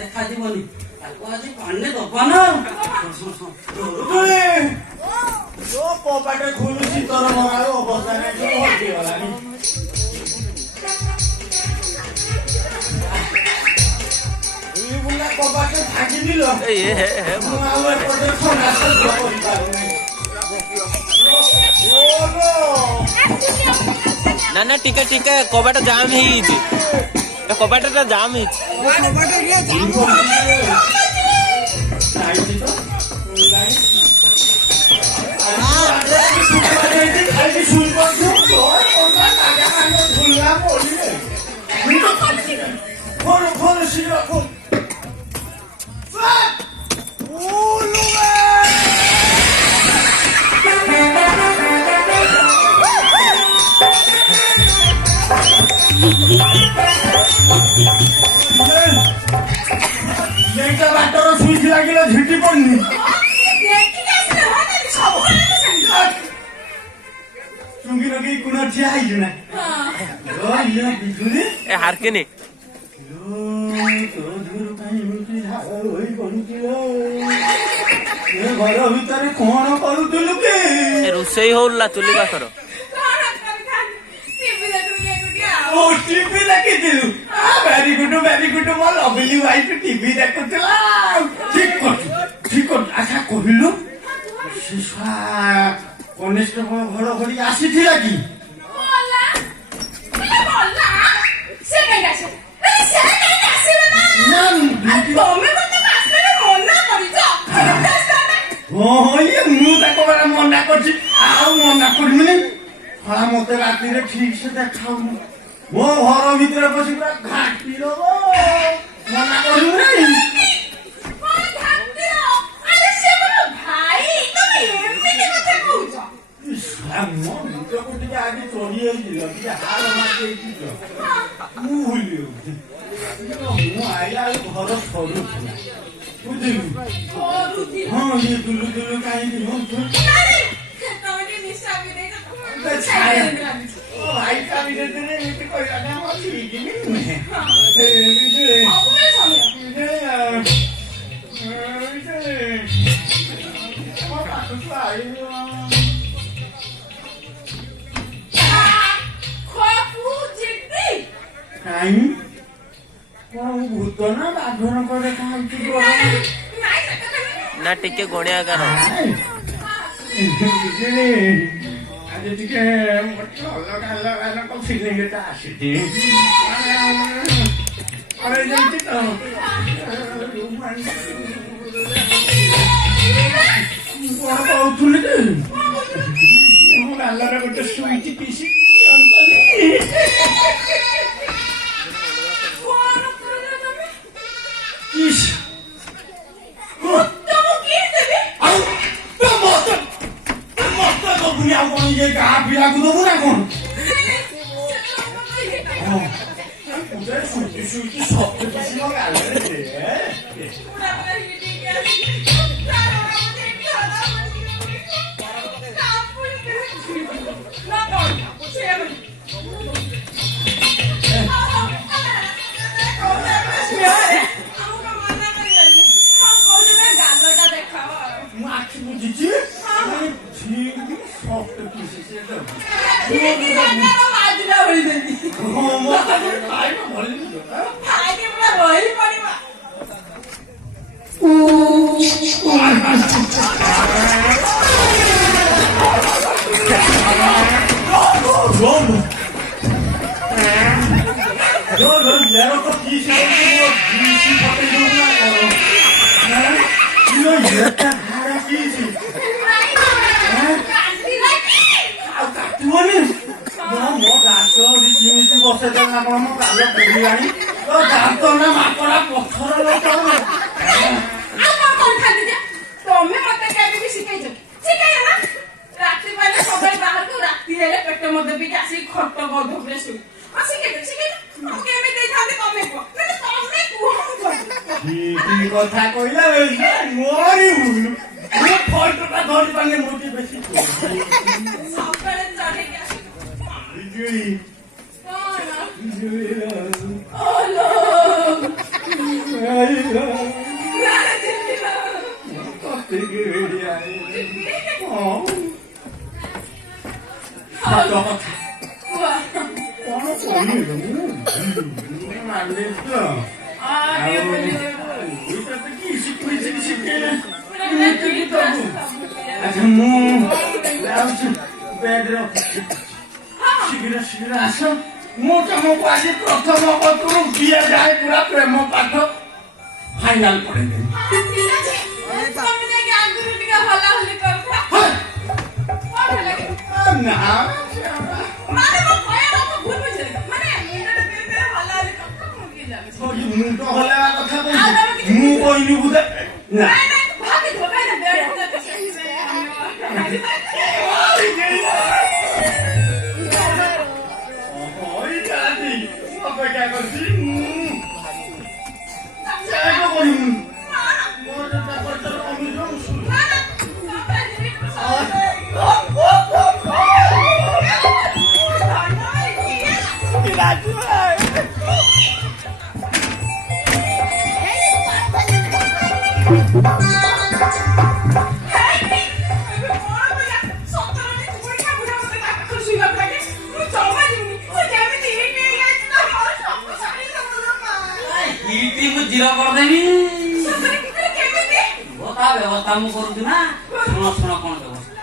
ଦେଖାଯିବନି ତାକୁ ଆଜି ପାଣିରେ ଦବା ନା କବାଟ ଖୋଲୁଛି ତୋର ମୋର ଅବସ୍ଥା ହଜିଗଲାଣି। କବାଟ ଭାଙ୍ଗିଦିଲ ମୁଁ ଆଉ ଏପଟେ ଥଣ୍ଡା ସହ୍ୟ କରିପାରୁନି। ନା ନା ଟିକେ ଟିକେ କବାଟ ଜାମ୍ ହେଇଯାଇଛି, କବାଟଟା ଜାମ୍ ହେଇଛି। ବାଟର ସୁଇଚ ଲାଗିଲା ଝିଟି ପଡୁନି। ଚୁଙ୍ଗି ଲଗେଇ କୁଣ ଠିଆ ହେଇଛୁ ନା ବିଜୁଳି ହାରକିନି ଘର ଭିତରେ କଣ କରୁଥିଲୁ କି? ରୋଷେଇ ହଉଲା ଚୁଲି ପାଖର। ଟିଭି ଦେଖିଥିଲୁ? ଭେରି ଗୁଡ ମୋ ଲଭଲି ୱାଇଫ ଟିଭି ଦେଖୁଥିଲା। ଠିକ କରୁଛୁ। ଆଚ୍ଛା କହିଲୁ କନେଷ୍ଟବଳ ଘଡଘଡି ଆସିଥିଲା କି? ମୁଁ ତାକୁ ମନା କରୁଛି ଆଉ ମନା କରିବୁନି। ମତେ ରାତିରେ ଠିକ ସେ ଦେଖାଉନି। ମୋ ଘର ଭିତରେ ବସି ପୁରା ଘାଟି ଦବ। ମନା କରିବୁ ନାଇଁ। ମୋ ଭିତରକୁ ଟିକେ ଆଜି ଚଢି ଯାଇଥିଲ ଟିକେ ହାର ମାରିଦେଇଛି ମୁଁ ଭୁଲି ଯାଉଛି। ମୁଁ ଆଇଲା ଆଉ ଘର ସରୁଥିଲା ବୁଝିଲୁ। ହଁ ଇଏ ଦୁଲୁ କାହିଁକି ଭାଇ କାବିନେଟରେ ଏମିତି କହିଲା ମୋ ଠିକ ନୁହେଁ। ଭୂତ ନା ବାଘରଙ୍କ ଦେଖା ହଉଛି ନା ଟିକେ ଗଣିଆ କାର ଆଜି ଟିକେ ଅଲଗା ଫିଲିଙ୍ଗଟା ଆସିଛି। ଯାଇଛି ତ କଣ କହୁଥିଲି କି ମୁଁ ଗାଲରେ ଗୋଟେ ସୁଇଚ ପିସି ଗାଁ ପିଲାକୁ ଦବୁ ନା କଣ? ସୁଇଚ ଶବ୍ଦ କିଛି ମୋ ଗାଲରେ ମୁଁ ଆଖି ବୁଝିଛି। କଥା କହିଲା ମୋରି ଭୁଲ। ମୁଁ ଫଲ୍ଟଟା ଧରି ପାରିଲେ ମୁଁ ଟିକେ ବେଶୀ ସକାଳେ ଚଢେଇକି ଆସି ବିଜୁଳି କଣ ବିଜୁଳି ଓଲୋ ଆଇଲା ନାରେ ଜିତିଲା କତିକି ରେଡି ଆଇଲା ସତ କଥା କଣ କହିବି ମୁଁ ମାରିଲି ତ ଆଚ୍ଛା ମୁଁ ଯାଉଛି ବେଡ୍ ରଖୁଛି ଶୀଘ୍ର ଶୀଘ୍ର ଆସ ମୁଁ ତମକୁ ଆଜି ପ୍ରଥମ କତରୁ ଦିଆଯାଏ ପୁରା ପ୍ରେମ ପାଠ ଫାଇନାଲ ପଢେଇଦେବି ଠିକ ଅଛି ତମେ ଯାଇକି ଆଗରୁ ଟିକେ ହଲାହଲି କରୁଥା କଣ ହେଲା କି ନା ମାନେ ମୋ କହିବା କଥା ଭୁଲ ବୁଝିଲେ ମାନେ ମୁଣ୍ଡଟା ଟିକେ ହଲାହଲି କରୁଥା ମୁଁ କି ଜାଣିଛି ମୁଁ ତ ହଲେଇବା କଥା କହୁଛି ମୁଁ କହିଲି ବୋଧେ ନା ନାଇଁ ନାଇଁ ଭାବି ଧୋକା ନା ବେଡ ହଲା ଅପେକ୍ଷା କରିଛି କରିବୁ ମୋର କମିଯିବ ଇଟି ମୁଁ ଜିରୋ କରିଦେବି ତା ବ୍ୟବସ୍ଥା ମୁଁ କରୁଛି ନା ଶୁଣ ଶୁଣ କଣ ବ୍ୟବସ୍ଥା